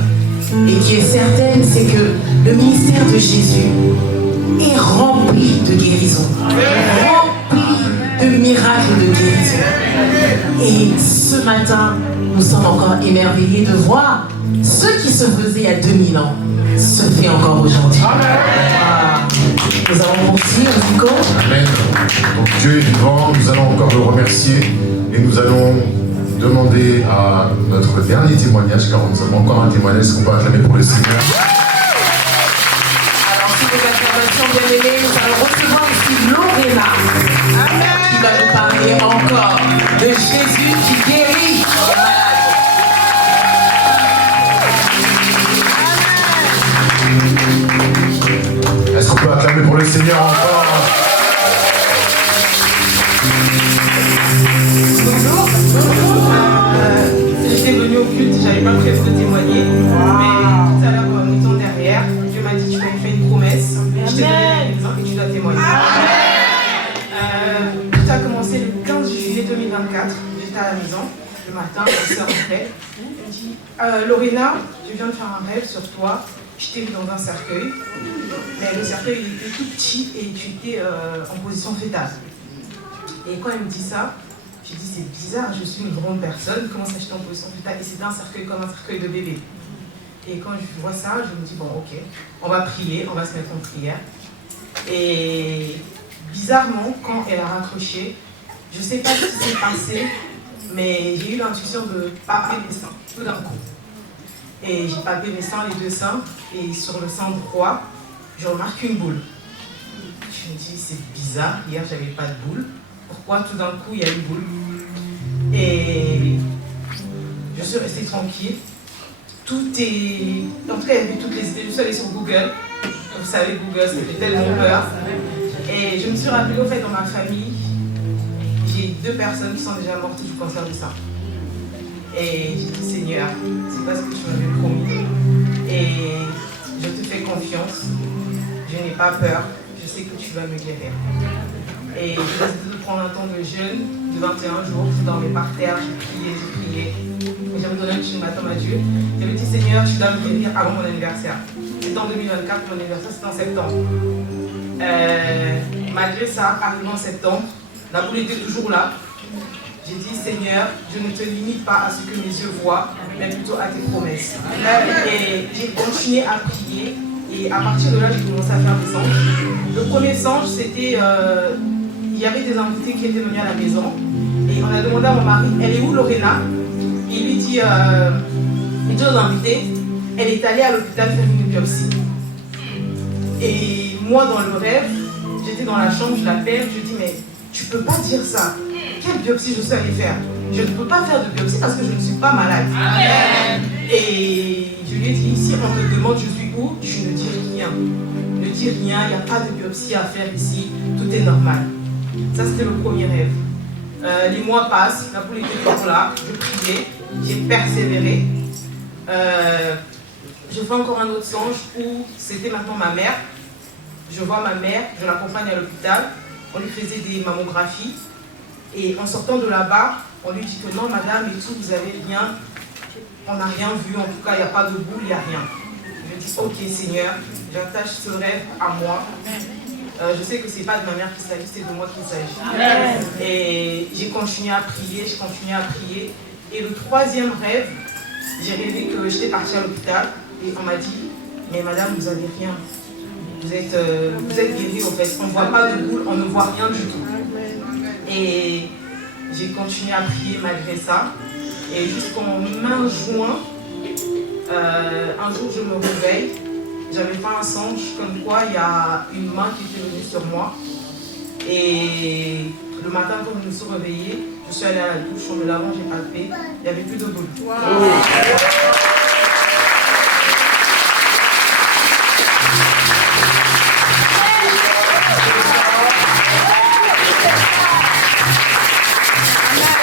et qui est certaine, c'est que le ministère de Jésus est rempli de guérison, rempli de miracles de guérison. Et ce matin, nous sommes encore émerveillés de voir ce qui se faisait il y a 2000 ans se fait encore aujourd'hui. Nous allons poursuivre, Nico. Amen. Donc Dieu est vivant, nous allons encore le remercier et nous allons demander à notre dernier témoignage, car nous avons encore un témoignage qu'on va acclamer pour le Seigneur. Alors, si vos acclamations bien aimées, nous allons recevoir ici Lorena, qui va nous parler encore de Jésus qui guérit les malades. Est-ce qu'on peut acclamer pour le Seigneur encore? Bonjour. J'étais venue au culte, j'avais pas prévu de témoigner. Mais tout à l'heure, en étant derrière, Dieu m'a dit tu m'as fait une promesse. Je t'ai donné un exemple et tu dois témoigner. Tout a commencé le 15 juillet 2024. J'étais à la maison. Le matin, ma soeur m'appelle. Elle me dit Lorena, je viens de faire un rêve sur toi. Je t'ai vu dans un cercueil. Mais le cercueil il était tout petit et tu étais en position fétale. Et quand elle me dit ça, je dis c'est bizarre, je suis une grande personne, comment ça j'étais en position fétale? Et c'était un cercueil comme un cercueil de bébé. Et quand je vois ça, je me dis bon ok, on va prier, on va se mettre en prière. Et bizarrement, quand elle a raccroché, je ne sais pas ce qui s'est passé, mais j'ai eu l'intuition de palper mes seins tout d'un coup. Et j'ai palpé mes seins, les deux seins, et sur le sein droit, je remarque une boule. Je me dis c'est bizarre, hier j'avais pas de boule. Pourquoi tout d'un coup il y a une boule? Et je suis restée tranquille. Tout est... En tout cas, il y avait toutes les idées. Je suis allée sur Google. Vous savez, Google, ça fait tellement peur. Et je me suis rappelée, au fait, dans ma famille, j'ai 2 personnes qui sont déjà mortes du cancer du sein. Et j'ai dit, Seigneur, c'est pas ce que tu m'avais promis. Et je te fais confiance. Je n'ai pas peur. Je sais que tu vas me guérir. Et j'ai décidé de prendre un temps de jeûne de 21 jours. Je dormais par terre, j'ai prié. Et j'avais donné un ultimatum à Dieu. J'avais dit, Seigneur, tu dois me guérir avant mon anniversaire. C'était en 2024, mon anniversaire c'était en septembre. Malgré ça, arrivé en septembre, la boule était toujours là. J'ai dit, Seigneur, je ne te limite pas à ce que mes yeux voient, mais plutôt à tes promesses. Et j'ai continué à prier. Et à partir de là, j'ai commencé à faire des anges. Le premier ange, c'était... il y avait des invités qui étaient venus à la maison. Et on a demandé à mon mari, elle est où Lorena? Il lui dit aux invités, elle est allée à l'hôpital faire une biopsie. Et moi, dans le rêve, j'étais dans la chambre, je l'appelle, je dis, mais tu peux pas dire ça. Quelle biopsie je suis allée faire? Je ne peux pas faire de biopsie parce que je ne suis pas malade. Amen. Et je lui ai dit, ici, on te demande, je suis où? Tu ne dis rien. Ne dis rien, il n'y a pas de biopsie à faire ici, tout est normal. Ça, c'était le premier rêve. Les mois passent, la boule était toujours là, je priais, j'ai persévéré. Je fais encore un autre songe où c'était maintenant ma mère. Je vois ma mère, je l'accompagne à l'hôpital, on lui faisait des mammographies. Et en sortant de là-bas, on lui dit que non, madame, et tout, vous avez rien, on n'a rien vu, en tout cas, il n'y a pas de boule, il n'y a rien. Je dis, ok Seigneur, j'attache ce rêve à moi. Je sais que ce n'est pas de ma mère qu'il s'agit, c'est de moi qu'il s'agit. Et j'ai continué à prier, Et le troisième rêve, j'ai rêvé que j'étais partie à l'hôpital et on m'a dit, mais madame, vous n'avez rien. Vous êtes guérie en fait. On ne voit pas de boule, on ne voit rien du tout. Et j'ai continué à prier malgré ça. Et jusqu'en mai, juin, un jour je me réveille. J'avais fait un songe comme quoi il y a une main qui était venue sur moi. Et le matin, quand je me suis réveillée, je suis allée à la douche, en me lavant, j'ai palpé. Il n'y avait plus de boule. Wow.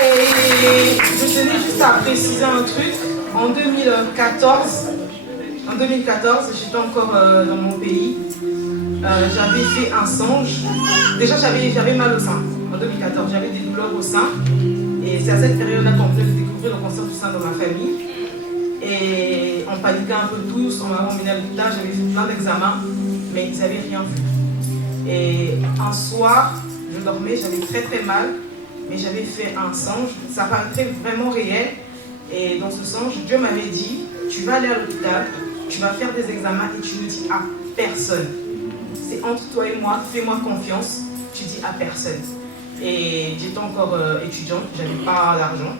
Et je tenais juste à préciser un truc. En 2014, j'étais encore dans mon pays. J'avais fait un songe. Déjà, j'avais mal au sein. En 2014, j'avais des douleurs au sein. Et c'est à cette période-là qu'on venait de découvrir le cancer du sein dans ma famille. Et on paniquait un peu tous. On m'a emmené à l'hôpital. J'avais fait plein d'examens, mais ils n'avaient rien vu. Et un soir, je dormais, j'avais très très mal, mais j'avais fait un songe. Ça paraîtrait vraiment réel. Et dans ce songe, Dieu m'avait dit, tu vas aller à l'hôpital, tu vas faire des examens et tu ne dis à personne. C'est entre toi et moi, fais-moi confiance, tu dis à personne. Et j'étais encore étudiante, j'avais pas d'argent.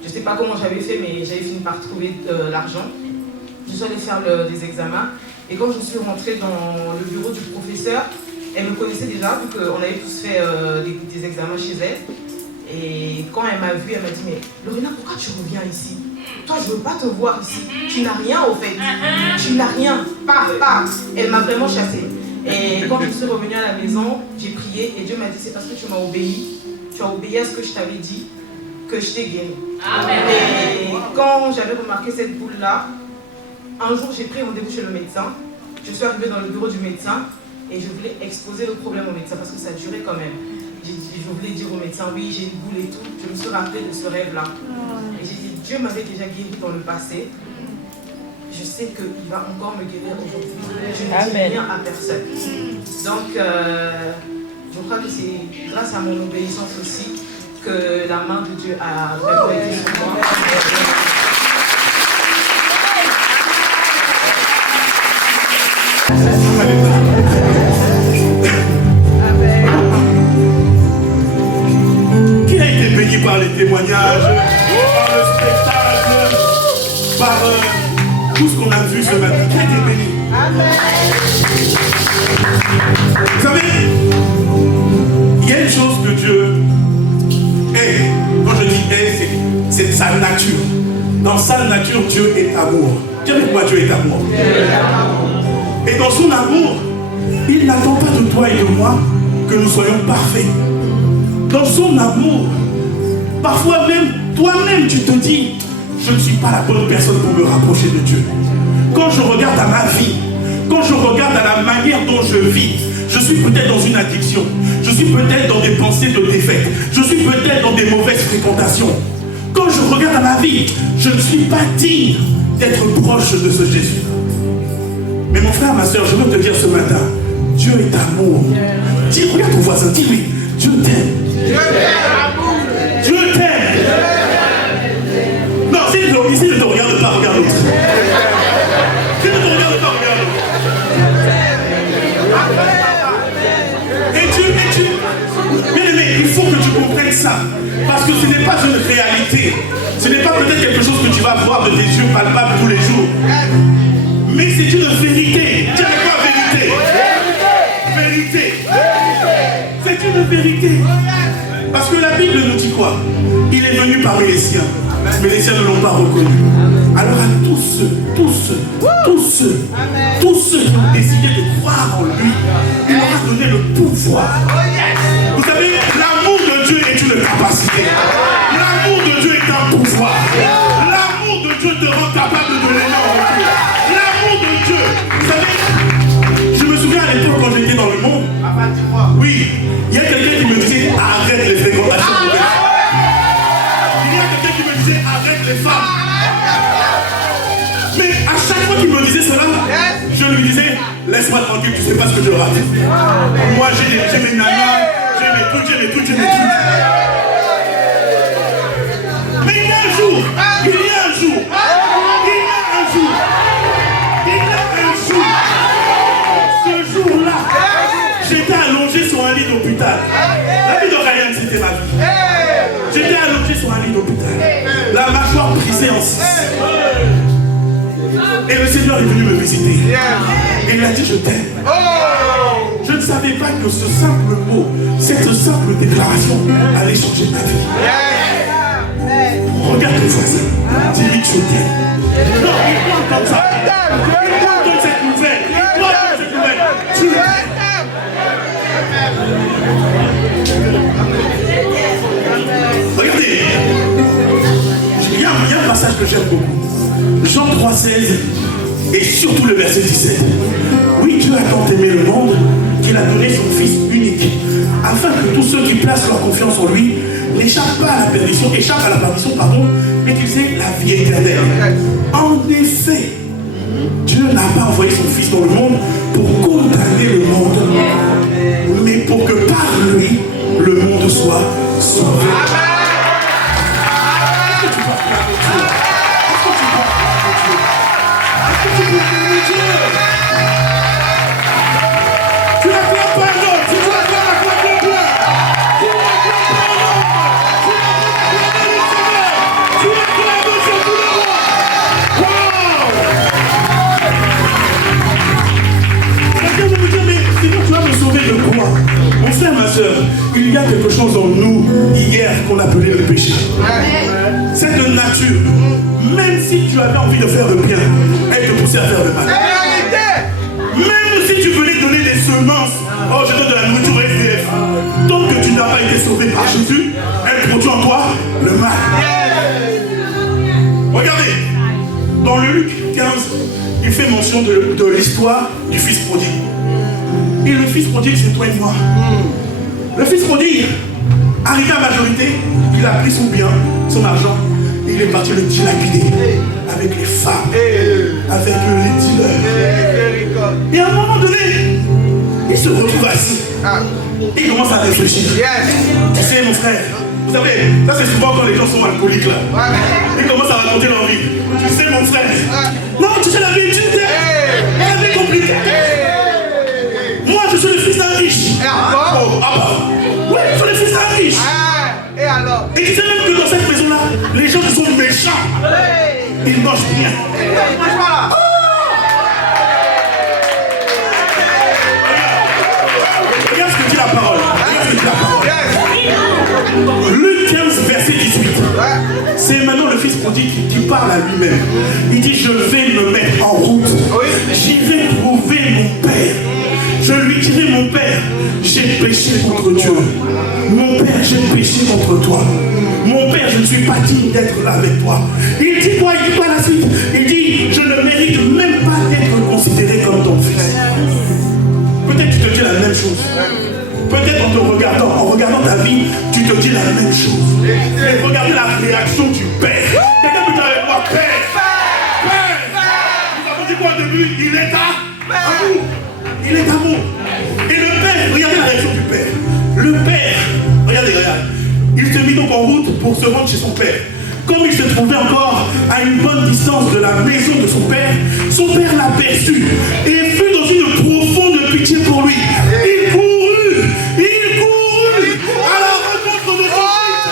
Je ne sais pas comment j'avais fait, mais j'avais fini par trouver l'argent. Je suis allée faire des examens. Et quand je suis rentrée dans le bureau du professeur, elle me connaissait déjà, vu qu'on avait tous fait des examens chez elle. Et quand elle m'a vue, elle m'a dit, mais Lorena, pourquoi tu reviens ici? Toi, je ne veux pas te voir ici. Tu n'as rien au fait. Tu n'as rien. Pas. Elle m'a vraiment chassée. Et quand je suis revenue à la maison, j'ai prié et Dieu m'a dit, c'est parce que tu m'as obéi. Tu as obéi à ce que je t'avais dit, que je t'ai guéri. Et quand j'avais remarqué cette boule-là, un jour j'ai pris rendez-vous chez le médecin. Je suis arrivée dans le bureau du médecin et je voulais exposer le problème au médecin parce que ça durait quand même. Je voulais dire au médecin, oui, j'ai une boule et tout. Je me suis rappelée de ce rêve-là. Et j'ai dit, Dieu m'avait déjà guéri dans le passé. Je sais qu'il va encore me guérir aujourd'hui. Je ne dis rien à personne. Donc, je crois que c'est grâce à mon obéissance aussi que la main de Dieu a vraiment été sur moi. Qui a été béni par les témoignages, par le spectacle, par tout ce qu'on a vu ce matin? Qui a été béni? Vous savez, il y a une chose que Dieu est. Quand je dis est, c'est sa nature. Dans sa nature, Dieu est amour. Dis avec moi, Dieu est amour. Et dans son amour, il n'attend pas de toi et de moi que nous soyons parfaits. Dans son amour, parfois même, toi-même, tu te dis, je ne suis pas la bonne personne pour me rapprocher de Dieu. Quand je regarde à ma vie, quand je regarde à la manière dont je vis, je suis peut-être dans une addiction, je suis peut-être dans des pensées de défaite, je suis peut-être dans des mauvaises fréquentations. Quand je regarde à ma vie, je ne suis pas digne d'être proche de ce Jésus. Mais mon frère, ma soeur, je veux te dire ce matin, Dieu est amour. Dis, regarde ton voisin, dis-lui, Dieu t'aime. Dieu t'aime. Non, si ne te regarde pas, regarde l'autre. Si ne te regarde pas, regarde l'autre. Et tu, bien aimé, il faut que tu comprennes ça. Parce que ce n'est pas une réalité. Ce n'est pas peut-être quelque chose que tu vas voir de tes yeux palpables tous les jours. Mais c'est une vérité. Dis avec moi vérité. Vérité. C'est une vérité. Parce que la Bible nous dit quoi? Il est venu parmi les siens, mais les siens ne l'ont pas reconnu. Alors à tous ceux qui ont décidé de croire en lui, il leur a donné le pouvoir. Vous savez, l'amour de Dieu est une capacité. L'amour de Dieu est un pouvoir. L'amour de Dieu te rend capable de l'aimer en retour. L'amour de Dieu. Vous savez, je me souviens à l'époque quand j'étais dans le monde. Oui, il y a quelqu'un qui me disait arrête les fréquentations mauvaises. Il y a quelqu'un qui me disait arrête les femmes. Mais à chaque fois qu'il me disait cela, je lui disais laisse-moi tranquille, tu sais pas ce que je rate. Moi j'ai mes nanas, j'ai mes trucs. Mais il y a un jour, ce jour-là, j'étais allongé sur un lit d'hôpital. La vie de Ryan, c'était ma vie. J'étais allongé sur un lit d'hôpital. La mâchoire brisée en 6. Et le Seigneur est venu me visiter. Et il a dit je t'aime. Je ne savais pas que ce simple mot, cette simple déclaration allait changer ta vie. Regarde tes voisins. Dis-lui que je t'aime. Non, il parle comme ça. Il parle comme cette nouvelle. Tu l'aimes. Regardez. Il y a un passage que j'aime beaucoup. Jean 3,16 et surtout le verset 17. Oui, Dieu a tant aimé le monde qu'il a donné son Fils unique, afin que tous ceux qui placent leur confiance en lui n'échappent pas à la perdition, mais qu'ils aient la vie éternelle. En effet, Dieu n'a pas envoyé son Fils dans le monde pour condamner le monde, de faire le bien, elle te pousse à faire le mal. Même si tu venais donner des semences, oh je donne de la nourriture SDF, tant que tu n'as pas été sauvé par Jésus, elle produit en toi le mal. Regardez, dans le Luc 15, il fait mention de l'histoire du fils prodigue. Et le fils prodigue, c'est toi et moi. Le fils prodigue, arrivé à majorité, il a pris son bien, son argent, et il est parti le dilapider avec les femmes, avec les dealers. Et à un moment donné, il se retrouve assis. Et il commence à réfléchir. Tu sais, mon frère, vous savez, ça c'est souvent quand les gens sont alcooliques là. Ils commencent à raconter leur vie. Tu sais, mon frère, non, tu sais la vie, tu sais, la vie compliquée. Moi, je suis le fils d'un riche. Oui, je suis le fils d'un riche. Et alors? Et tu sais même que dans cette maison-là, les gens qui sont méchants, ils mangent bien. Regarde ce que dit la parole. Luc 15, verset 18. C'est maintenant le fils prodigue qui parle à lui-même. Il dit, je vais me mettre en route. J'irai trouver mon père. Je lui dirai, mon père, j'ai péché contre Dieu. Mon père, j'ai péché contre toi. Mon père, je ne suis pas digne d'être là avec toi. Il dit quoi? Il dit quoi la suite? Il dit, je ne mérite même pas d'être considéré comme ton fils. Peut-être tu te dis la même chose. Peut-être en regardant ta vie, tu te dis la même chose. Mais regardez la réaction du père. Quelqu'un peut dire avec moi, père. Vous avez dit quoi au début? Il est amour. Il est amour. Et le père, regardez la réaction du père. Le père, regardez. Il se mit donc en route pour se rendre chez son père. Comme il se trouvait encore à une bonne distance de la maison de son père l'aperçut et fut dans une profonde pitié pour lui. Il courut à la rencontre de son fils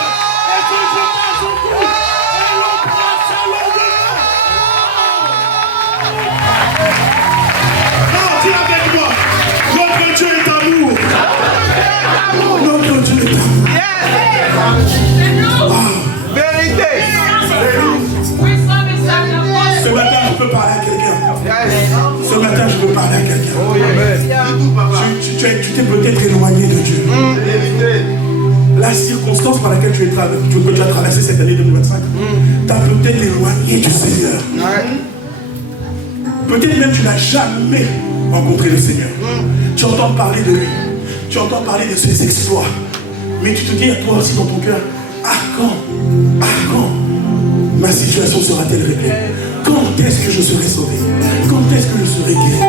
et se jeta à son cou et l'embrassa longuement. Non, dis avec moi, notre Dieu est amour. Notre Dieu est amour. Vérité. Ce matin, je peux parler à quelqu'un. Ce matin, je peux parler à quelqu'un. Tu t'es peut-être éloigné de Dieu. La circonstance par laquelle tu as traversé cette année 2025 t'a peut-être éloigné du Seigneur. Peut-être même tu n'as jamais rencontré le Seigneur. Tu entends parler de lui. Tu entends parler de ses exploits. Mais tu te dis à toi aussi dans ton cœur, à quand ma situation sera-t-elle réglée? Quand est-ce que je serai sauvé? Quand est-ce que je serai guéri?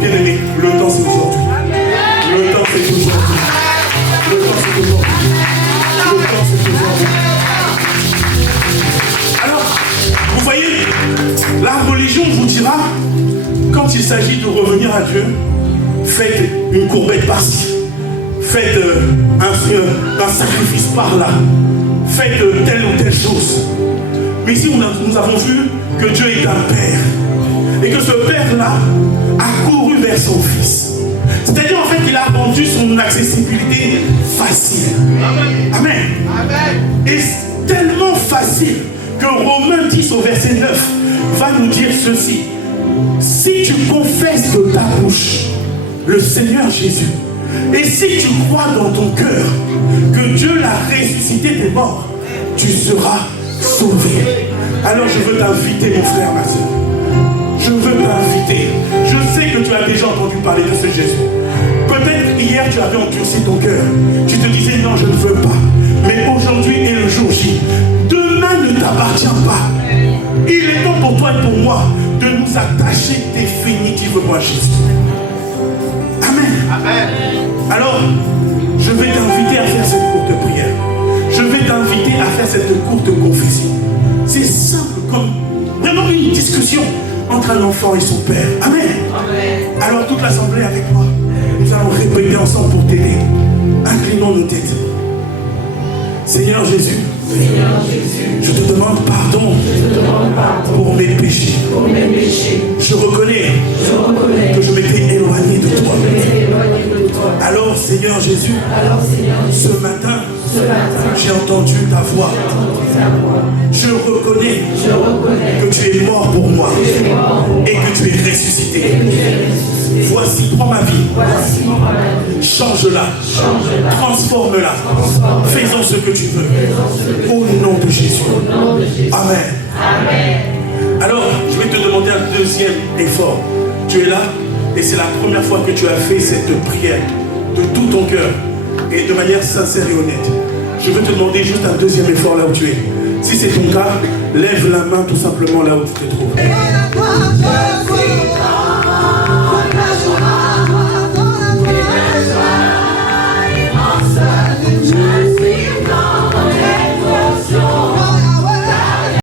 Bien-aimé, le temps c'est aujourd'hui. Le temps c'est aujourd'hui. Le temps c'est aujourd'hui. Le temps c'est aujourd'hui. Alors, vous voyez, la religion vous dira, quand il s'agit de revenir à Dieu, faites une courbette par-ci. Faites un sacrifice par-là. Faites telle ou telle chose. Mais ici, nous avons vu que Dieu est un père. Et que ce père-là a couru vers son fils. C'est-à-dire, en fait, il a rendu son accessibilité facile. Amen. Et c'est tellement facile que Romains 10 au verset 9 va nous dire ceci. Si tu confesses de ta bouche le Seigneur Jésus, et si tu crois dans ton cœur que Dieu l'a ressuscité des morts, tu seras sauvé. Alors je veux t'inviter, mon frère, ma soeur. Je veux t'inviter. Je sais que tu as déjà entendu parler de ce Jésus. Peut-être hier tu avais endurci ton cœur. Tu te disais non, je ne veux pas. Mais aujourd'hui est le jour J. Demain ne t'appartient pas. Il est temps pour toi et pour moi de nous attacher définitivement à Jésus. Amen. Alors, je vais t'inviter à faire cette courte prière. Je vais t'inviter à faire cette courte confession. C'est simple comme vraiment une discussion entre un enfant et son père. Amen. Alors toute l'assemblée avec moi, nous allons répéter ensemble pour t'aider. Inclinons nos têtes. Seigneur Jésus, je te demande pardon pour mes péchés. Je reconnais que je m'étais éloigné de toi. Alors Seigneur Jésus, ce matin, j'ai entendu ta voix. Je reconnais que tu es mort pour moi et que tu es ressuscité. Voici, prends ma vie, change-la, transforme-la, faisons ce que tu veux. Au nom de Jésus. Amen. Alors, je vais te demander un deuxième effort. Tu es là et c'est la première fois que tu as fait cette prière de tout ton cœur et de manière sincère et honnête. Je veux te demander juste un deuxième effort là où tu es. Si c'est ton cas, lève la main tout simplement là où tu te trouves.